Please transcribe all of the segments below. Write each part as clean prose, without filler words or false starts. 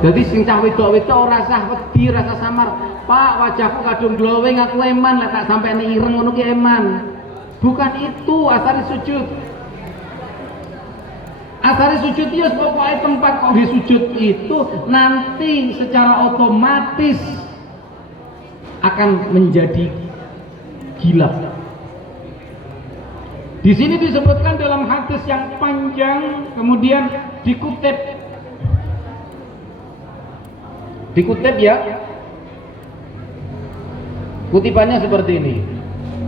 Jadi sing cah wedok-wedok ora usah wedi, rasa samar. Pak, wajahku kadung glowing, aku eman, lek tak sampai ireng ngono ki eman. Bukan itu asal sujud. Asal sujud itu pokoknya tempat kok di sujud itu nanti secara otomatis akan menjadi gila. Di sini disebutkan dalam hadis yang panjang, kemudian dikutip ya. Kutipannya seperti ini.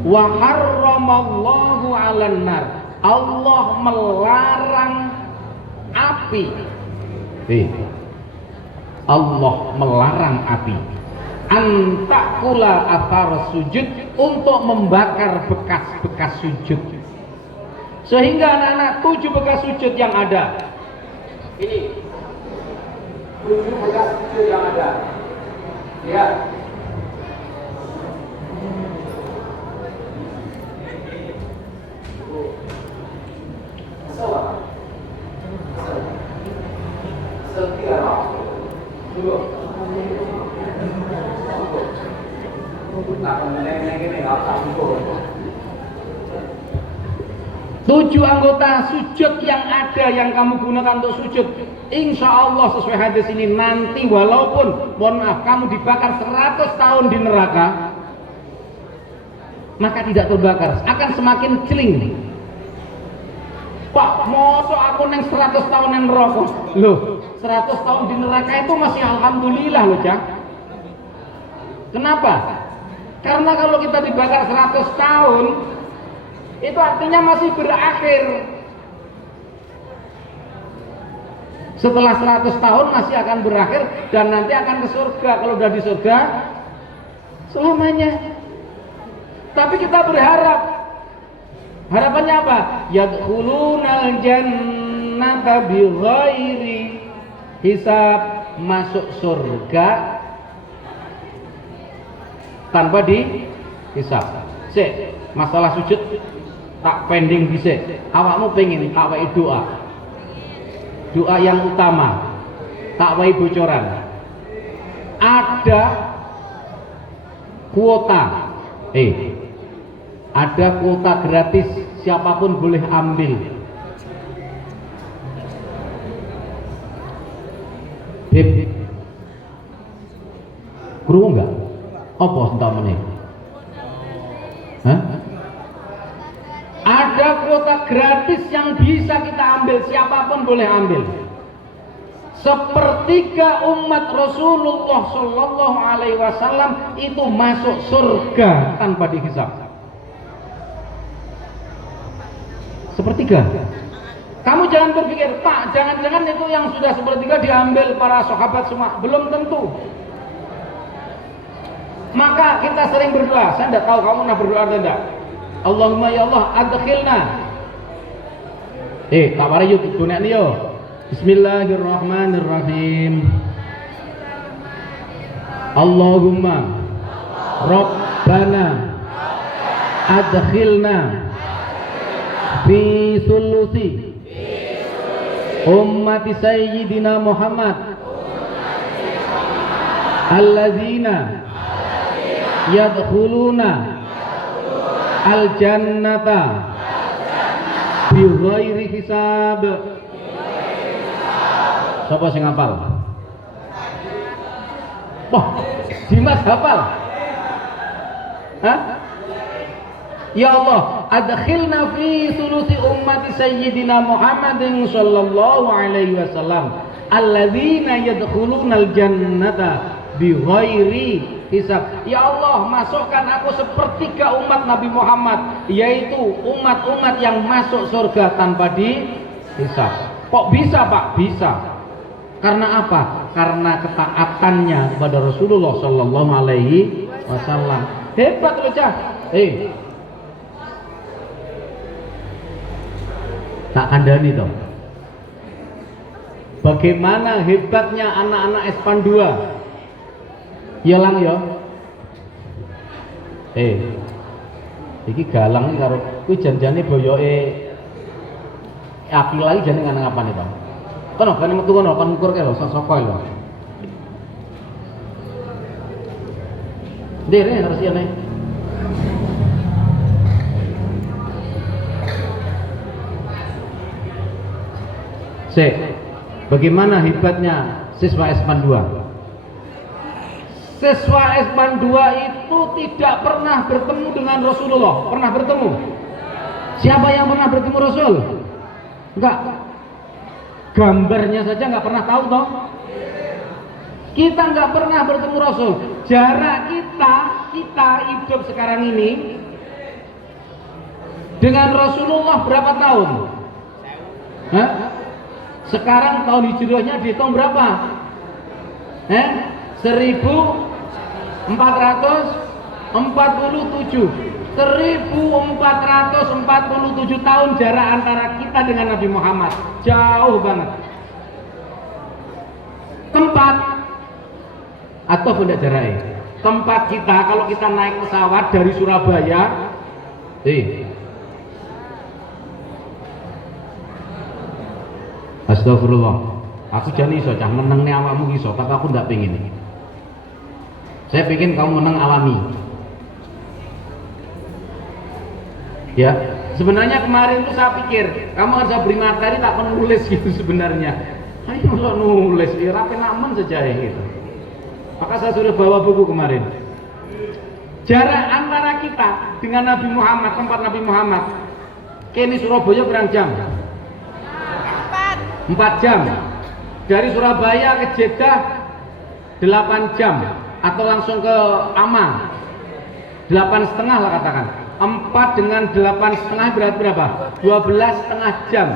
Wa harramallahu 'alan nar. Allah melarang api. Allah melarang api. Antakula athar sujud, untuk membakar bekas-bekas sujud. Sehingga anak-anak 7 bekas sujud yang ada. Ini 7 bekas sujud yang ada. Ya. Tujuh anggota sujud yang ada yang kamu gunakan untuk sujud, insya Allah sesuai hadis ini nanti walaupun mohon maaf kamu dibakar 100 tahun di neraka, maka tidak terbakar, akan semakin celing. Pak, mosok aku neng 100 tahun yang neraka. Loh, 100 tahun di neraka itu masih alhamdulillah loh, Cak. Kenapa? Karena kalau kita dibakar 100 tahun itu artinya masih berakhir. Setelah 100 tahun masih akan berakhir dan nanti akan ke surga. Kalau udah di surga selamanya. Tapi kita berharap, harapannya apa? Yadkhulunal jannata bighairi hisab, masuk surga tanpa dihisab. Masalah sujud tak pending bisa. Awakmu pengen tak wae doa yang utama, tak wae bocoran. Ada kuota, ada kuota gratis, siapapun boleh ambil. Beb, krungu enggak? Apa entar meneh? Hah? Ada kuota gratis yang bisa kita ambil, siapapun boleh ambil. Sepertiga umat Rasulullah Shallallahu Alaihi Wasallam itu masuk surga tanpa dihisab. Sepertiga. Kamu jangan berpikir, Pak, jangan-jangan itu yang sudah sepertiga diambil para sahabat semua. Belum tentu. Maka kita sering berdoa. Saya tidak tahu kamu pernah berdoa atau tidak. Allahumma ya Allah adkhilna. Tak mari yuk dunia ni yo. Bismillahirrahmanirrahim. Allahumma Rabbana adkhilna fi sulusi ummati sayyidina Muhammad alladzina yadkhuluna al-jannata bi ghairi hisab. Siapa sing hafal? Wah, Dimas hafal. Hah? Ya Allah, adkhilna fi sulusi ummati sayyidina Muhammadin sallallahu alaihi wasallam alladzina yadkhuluna al-jannata bi ghairi hisab. Ya Allah, masukkan aku sepertiga umat Nabi Muhammad, yaitu umat-umat yang masuk surga tanpa dihisab. Kok bisa, Pak? Bisa. Karena apa? Karena ketaatannya kepada Rasulullah Sallallahu Alaihi Wasallam. Hebat loh, Cah. Tak kandani toh. Bagaimana hebatnya anak-anak S2? Ya lang ya. Iki galang iki karo kuwi janjane boyoke Akil lagi jane ngene ngapane to. Kono kan metu kono kon ngukur ke lho sosok lho. Dere harus ya nih. Bagaimana hebatnya siswa S-Man 2? Siswa S-Man 2 itu tidak pernah bertemu dengan Rasulullah. Pernah bertemu? Siapa yang pernah bertemu Rasul? Enggak. Gambarnya saja nggak pernah tahu toh. Kita nggak pernah bertemu Rasul. Jarak kita hidup sekarang ini dengan Rasulullah berapa tahun? Hah? Sekarang tahun hijriahnya dihitung berapa? 1447. 1447 tahun jarak antara kita dengan Nabi Muhammad. Jauh banget. Tempat atau benda jaraknya. Tempat kita kalau kita naik pesawat dari Surabaya, astagfirullah, aku jangan iso cah meneng nih awakmu iso, tapi aku ndak pengen. Saya pengen kamu menang alami. Ya, sebenarnya kemarin itu saya pikir kamu harus beri materi tak penulis gitu sebenarnya. Ayo lo nulis, rapi naman saja ya gitu. Maka saya sudah bawa buku kemarin. Jarak antara kita dengan Nabi Muhammad, tempat Nabi Muhammad, kini Surabaya berapa jam? 4 jam. Dari Surabaya ke Jeddah 8 jam atau langsung ke Amman 8,5 lah katakan. 4 dengan 8,5 berarti berapa? 12,5 jam.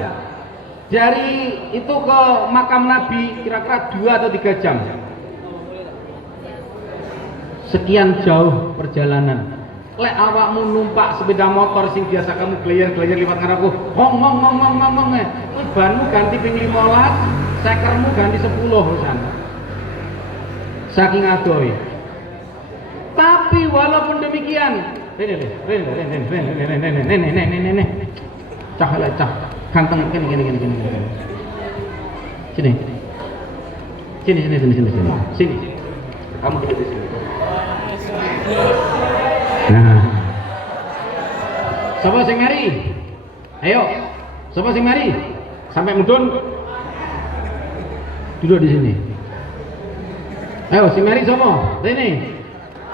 Dari itu ke makam Nabi kira-kira 2 atau 3 jam. Sekian jauh perjalanan. Lek awakmu numpak sepeda motor sing biasa kamu gleyer-gleyer liwat ngarepku, ngong banmu ganti ping 15, sekermu ganti 10 urusan. Saking adoh. Tapi walaupun demikian, Rene. Cah ganteng gini. Sini. Kamu duduk di sini. Nah. Sapa sing mari? Ayo. Sapa sing mari? Sampai mudun. Duduk di sini. Ayo, sing mari sapa? Rene.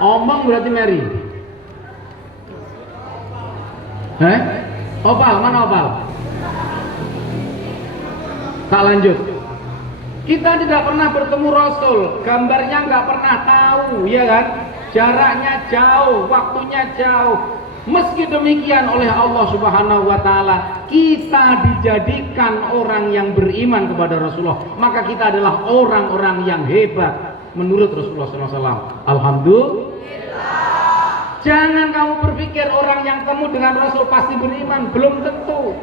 Omong berarti mari. Opal, mana opal? Tak lanjut. Kita tidak pernah bertemu Rasul, gambarnya nggak pernah tahu, ya kan? Jaraknya jauh, waktunya jauh. Meski demikian oleh Allah Subhanahu wa taala kita dijadikan orang yang beriman kepada Rasulullah. Maka kita adalah orang-orang yang hebat menurut Rasulullah SAW. Alhamdulillah. Jangan kamu berpikir orang yang temu dengan Rasul pasti beriman, belum tentu.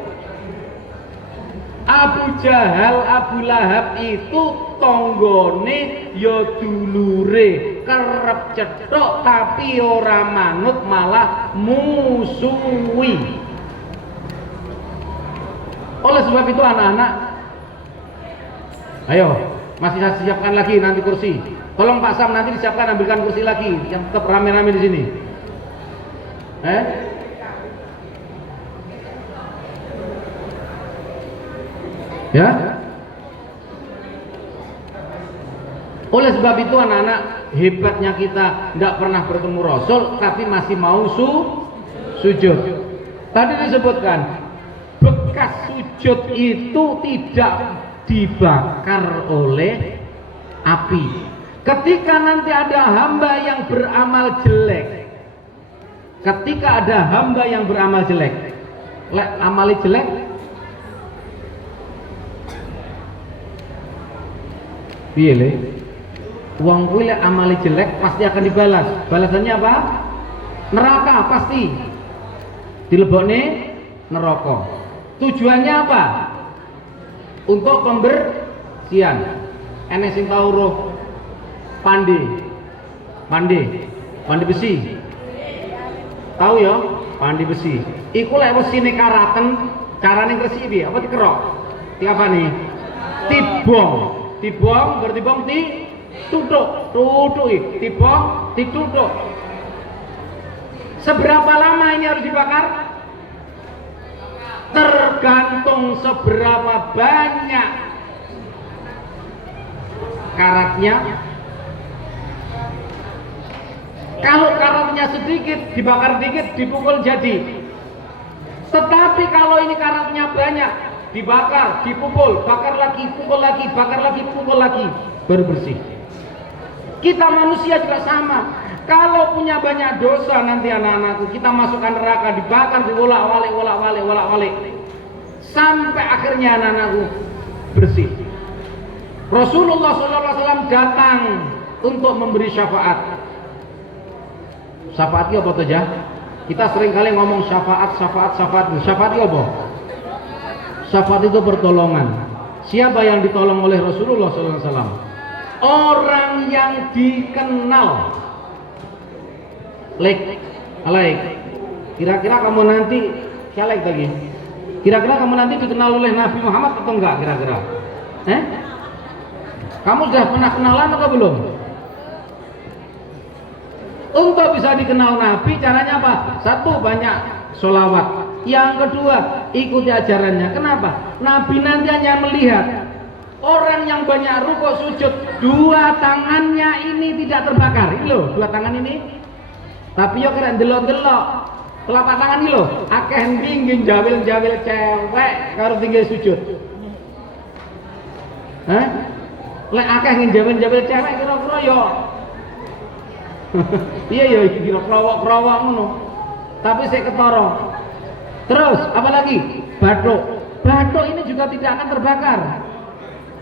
Abu Jahal, Abu Lahab itu tonggone ya dulure, kerep cetok tapi ora manut malah musuhi. Oleh sebab itu anak-anak, ayo masih saya siapkan lagi nanti kursi. Tolong Pak Sam nanti disiapkan ambilkan kursi lagi yang tetap rame-rame di sini. Ya. Oleh sebab itu anak-anak, hebatnya kita tidak pernah bertemu Rasul tapi masih mau sujud. Tadi disebutkan bekas sujud itu tidak dibakar oleh api. Ketika nanti ada hamba yang beramal jelek, amali jelek piye le? Wong kuwi lek amali jelek pasti akan dibalas. Balasannya apa? Neraka pasti. Dilebokne neraka. Tujuannya apa? Untuk pembersihan. Enek sing tau roh pandi besi. Tahu ya? Pandi besi. Iku lek mesine karaten, carane ngresiki piye? Apa dikerok? Diapane? Tibong, bertibong dituthuk, tibong, dituthuk. Seberapa lama ini harus dibakar? Tergantung seberapa banyak karatnya. Kalau karatnya sedikit, dibakar dikit, dipukul jadi. Tetapi kalau ini karatnya banyak, dibakar, dipukul, bakar lagi, pukul lagi, bakar lagi, pukul lagi, baru bersih. Kita manusia juga sama. Kalau punya banyak dosa nanti anak-anakku, kita masukkan neraka, dibakar, diwolak-walik, sampai akhirnya anak-anakku bersih. Rasulullah SAW datang untuk memberi syafaat. Syafaat itu apa saja? Kita sering kali ngomong syafaat. Syafaat itu apa? Syafaat itu pertolongan. Siapa yang ditolong oleh Rasulullah SAW? Orang yang dikenal. Alaik. Kira-kira kamu nanti alaik lagi. Kira-kira kamu nanti dikenal oleh Nabi Muhammad atau enggak? Kira-kira? Kamu sudah pernah kenalan atau belum? Untuk bisa dikenal Nabi caranya apa? Satu, banyak sholawat. Yang kedua, ikuti ajarannya. Kenapa? Nabi nanti hanya melihat orang yang banyak rukuk sujud, dua tangannya ini tidak terbakar. Ini loh, dua tangan ini. Tapi yo kira delok-delok telapak tangan ini loh, akeh pinggin jawil-jawil cewek karo tinggal sujud. Lek akeh jawil-jawil cewek kira-kira yo iya ya kira krowok-krowok ngono. Tapi saya ketara. Terus apalagi? Bathuk ini juga tidak akan terbakar.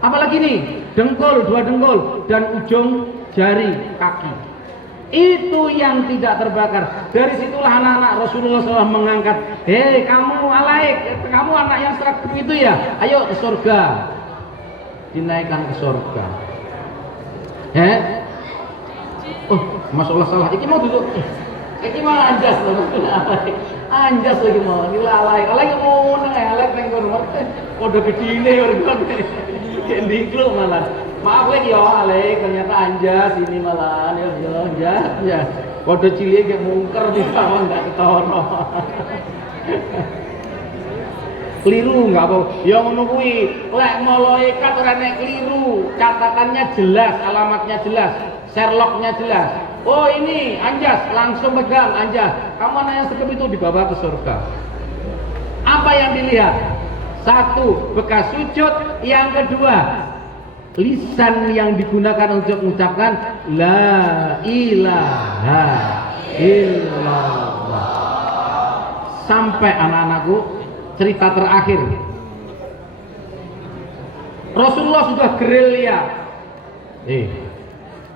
Apalagi nih, dengkul, dua dengkul dan ujung jari kaki. Itu yang tidak terbakar. Dari situlah anak-anak Rasulullah SAW mengangkat, hei kamu alaik, kamu anak yang seragam itu ya, ayo ke surga. Dinaikkan ke surga. Oh, Masya Allah salah. Iki mau duduk. Iki mau anjas loh. Anjas lagi mau. Gila alaik mau nang alaik nang kono. Udah gedine orang kendiklu malah. Maaf lagi ya alaik ternyata anjas ini malah ya. Kode cilik kayak mungker di sama enggak ketono. Keliru enggak apa. Ya ngono kuwi. Lek malaikat ora nek keliru, catatannya jelas, alamatnya jelas. Sherlocknya jelas. Oh ini anjas, langsung pegang anjas. Kamu anak yang sekep itu dibawa ke surga. Apa yang dilihat? Satu, bekas sujud. Yang kedua, lisan yang digunakan untuk mengucapkan La ilaha illallah. Sampai anak-anakku cerita terakhir. Rasulullah sudah gerilya.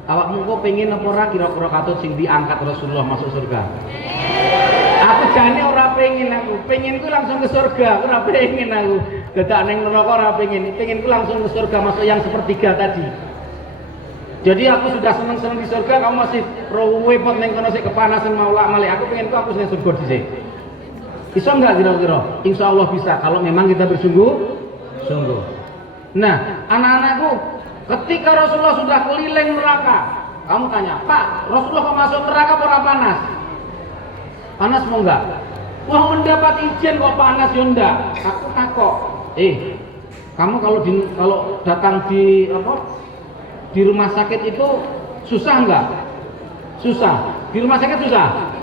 Awakmu kok pengen apa ora kira-kira katut sing diangkat Rasulullah masuk surga? Aku jane ora pengen aku. Pengenku langsung ke surga, ora pengen aku. Dadak ning neraka ora pengen. Pengenku langsung ke surga masuk yang sepertiga tadi. Jadi aku sudah seneng-seneng di surga, kamu masih repot ning kono sik kepanasan mau lak malik. Aku pengenku aku sing surga dhisik. Bisa enggak kira-kira? Insya Allah bisa kalau memang kita bersungguh-sungguh. Nah, anak-anakku, ketika Rasulullah sudah keliling neraka, kamu tanya, Pak, Rasulullah kok masuk neraka ora panas? Panas mau enggak? Wah, mendapat izin kok panas ya enggak? Aku takok. Kamu kalau datang di rumah sakit itu susah enggak? Susah. Di rumah sakit susah?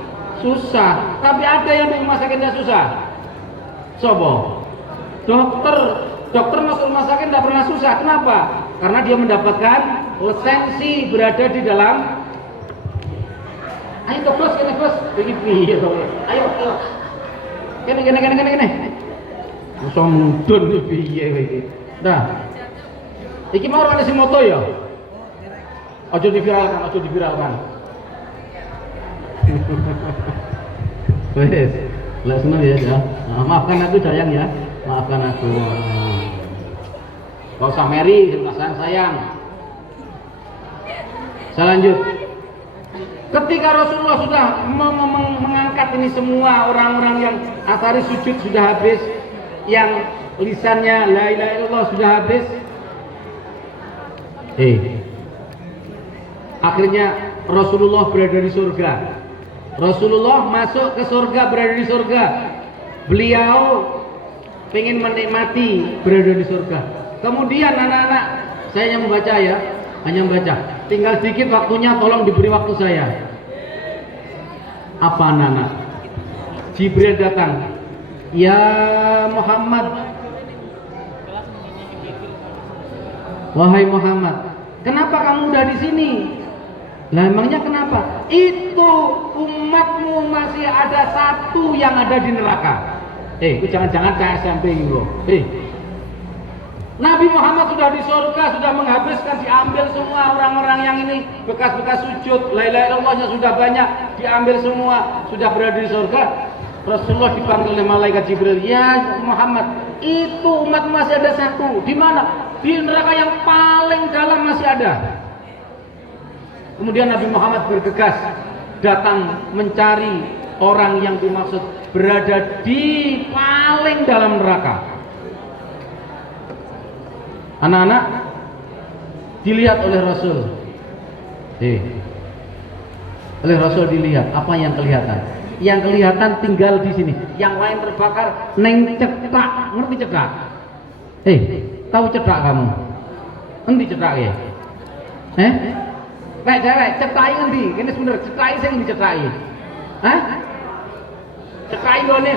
Susah. Tapi ada yang di rumah sakitnya susah. Sobo. Dokter masuk rumah sakit enggak pernah susah. Kenapa? Karena dia mendapatkan lisensi berada di dalam. Ayo bos, kene bos. Piye to? Ayo. Kene. Musa mudun piye iki. Nah. Iki mau ana sing moto ya? Aja diviralkan. Wes, lah seneng ya. Maafkan aku sayang ya. Maafkan aku. Gak usah Mary, sayang. Saya lanjut. Ketika Rasulullah sudah mengangkat ini semua orang-orang yang akhari sujud sudah habis, yang lisannya la ilaha illallah sudah habis. Akhirnya Rasulullah berada di surga. Rasulullah masuk ke surga, berada di surga. Beliau pengen menikmati berada di surga. Kemudian anak-anak, saya hanya membaca ya, hanya membaca. Tinggal sedikit waktunya, tolong diberi waktu saya. Apa anak-anak? Jibril datang. Ya Muhammad, wahai Muhammad, kenapa kamu udah di sini? Lah emangnya kenapa? Itu umatmu masih ada satu yang ada di neraka. Itu jangan-jangan kayak SMP gitu. Nabi Muhammad sudah di surga, sudah menghabiskan, diambil semua orang-orang yang ini bekas-bekas sujud, la ilaha illallahnya sudah banyak, diambil semua, sudah berada di surga. Rasulullah dipanggil oleh malaikat Jibril, ya Muhammad, itu umat masih ada satu. Di mana? Di neraka yang paling dalam masih ada. Kemudian Nabi Muhammad bergegas datang mencari orang yang dimaksud berada di paling dalam neraka. Anak-anak, dilihat oleh Rasul. Oleh Rasul dilihat, apa yang kelihatan? Yang kelihatan tinggal di sini, yang lain terbakar. Neng cetak, ngerti cetak? Tahu cetak kamu? Endi cetak ya? Nek cewek cetaki ngendi? Kene sebenernya cetaki sing endi cetaki? Cetaki nggone.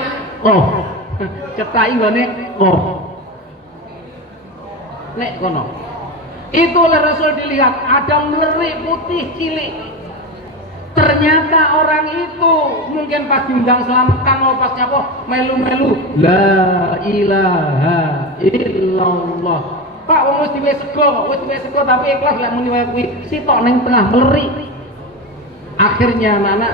Cetaki nggone. Nek kono. Itu oleh Rasul dilihat ada melerik putih cilik. Ternyata orang itu mungkin pas diundang selamatan atau pas nyapa melu-melu la ilaha illallah. Pak wong wis diwe sego tapi ikhlas lek muni wae kuwi sitok ning tengah melerik. Akhirnya anak-anak,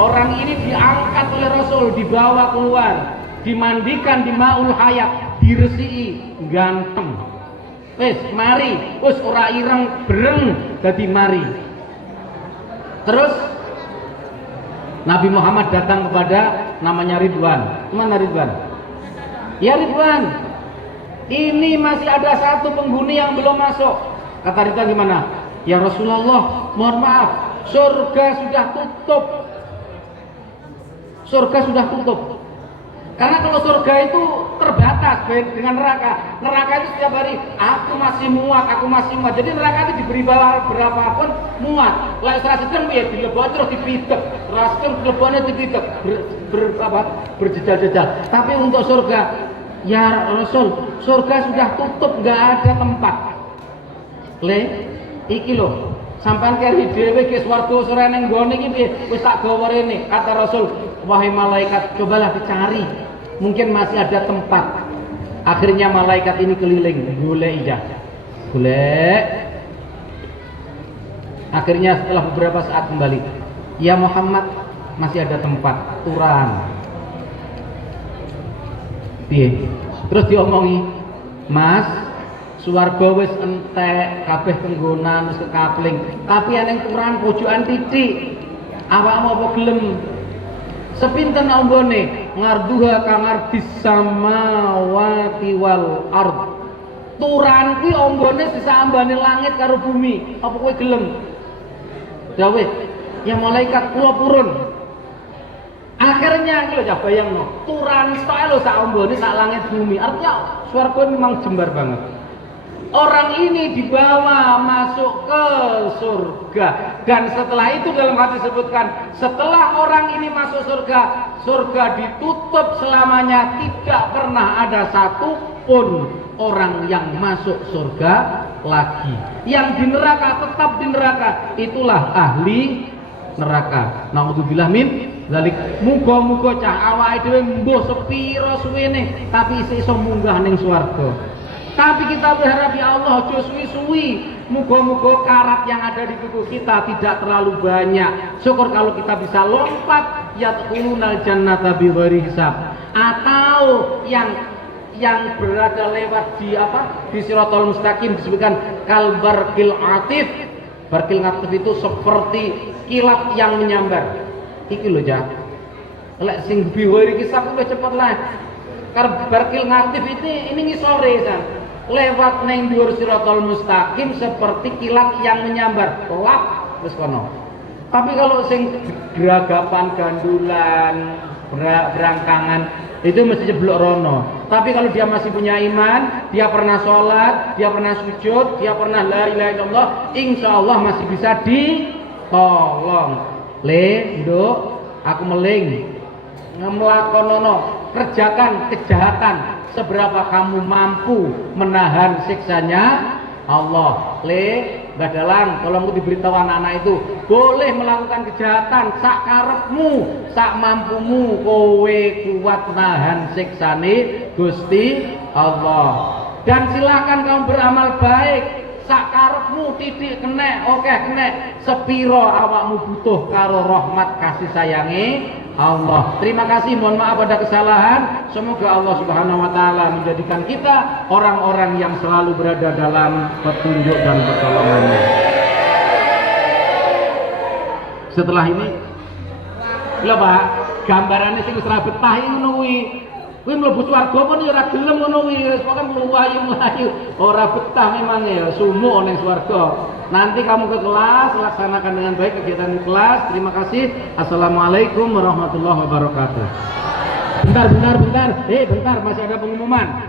orang ini diangkat oleh Rasul, dibawa keluar, dimandikan di maul hayat, diresiki, ganteng. Wis mari, wis ora ireng bereng dadi mari. Terus Nabi Muhammad datang kepada namanya Ridwan. Mana Ridwan? Ya Ridwan, ini masih ada satu penghuni yang belum masuk. Kata Ridwan gimana? Ya Rasulullah, mohon maaf, surga sudah tutup. Surga sudah tutup. Karena kalau surga itu terbatas dengan neraka. Neraka itu setiap hari aku masih muat. Jadi neraka itu diberi bawah berapapun muat. Lalu salah sedang ya dilebon terus dipitek. Rasul dilebonnya dipitek. Berjejal-jejal. Tapi untuk surga, ya Rasul, surga sudah tutup, nggak ada tempat. Iki loh. Sampai kari dhewe ke swarga sore ning nggone iki piye? Wis tak gawa rene. Kata Rasul, wahai malaikat, cobalah dicari. Mungkin masih ada tempat. Akhirnya malaikat ini keliling, golek. Akhirnya setelah beberapa saat kembali. Ya Muhammad, masih ada tempat, turan. Piye? Terus diomongi, Mas, swarga wis entek, kabeh penggonan wis kekapling, tapi ana turan pojokan titik. Awakmu apa gelem? Sepinten ambone? Ngarduha kangardis samawati wal ard. Turan kuwi ambone sesambane langit karo bumi. Apa kowe gelem? Dawuh, ya malaikat kula purun. Akhirnya iki lho ya bayangno, turan tok lho sak ambone sak langit bumi. Artinya swarga memang jembar banget. Orang ini dibawa masuk ke surga, dan setelah itu dalam hadis disebutkan, setelah orang ini masuk surga, surga ditutup selamanya, tidak pernah ada satu pun orang yang masuk surga lagi. Yang di neraka tetap di neraka, itulah ahli neraka. Naudzubillah min dzalik. Muga-muga cah awake dhewe mbuh sepira suwene tapi isih iso munggah ning swarga. Tapi kita berharap ya Allah aja suwi-suwi. Muga-muga karat yang ada di tubuh kita tidak terlalu banyak. Syukur kalau kita bisa lompat yadkhulunal jannata bighairi hisab. Atau yang berada lewat di Shiratal Mustaqim disebutkan kal barqil atif. Barqil atif itu seperti kilat yang menyambar. Iki lho ya. Lek sing bighairi hisab udah cepet lah. Kal barqil atif ini ngisore san. Lewat neng dhuwur Shiratal Mustaqim seperti kilat yang menyambar. Lap wis kono. Tapi kalau sing geragapan gandulan, berangkangan itu mesti jeblok rono. Tapi kalau dia masih punya iman, dia pernah sholat, dia pernah sujud, dia pernah la ilaha illallah, insya Allah masih bisa ditolong. Nduk, aku meling ngelakonono, kerjakan kejahatan seberapa kamu mampu menahan siksanya Allah. Badalang, tolong diberitahu anak-anak itu boleh melakukan kejahatan sak karepmu, sak mampumu, kowe kuat nahan siksane Gusti Allah. Dan silakan kamu beramal baik sak karepmu, titik kena, oke kena, sepiro awakmu butuh karo rahmat kasih sayangi Allah. Terima kasih, mohon maaf ada kesalahan. Semoga Allah Subhanahu wa taala menjadikan kita orang-orang yang selalu berada dalam petunjuk dan pertolongannya. Setelah ini, lho Pak, gambarannya sing wis ra betah ngono kuwi. Kuwi mlebu swarga pun ya ora gelem ngono kuwi, wis pokoke mlayu-mlayu, ora betah memang ya, sumuk ning swarga. Nanti kamu ke kelas, laksanakan dengan baik kegiatan di kelas. Terima kasih. Assalamualaikum warahmatullahi wabarakatuh. Bentar, masih ada pengumuman.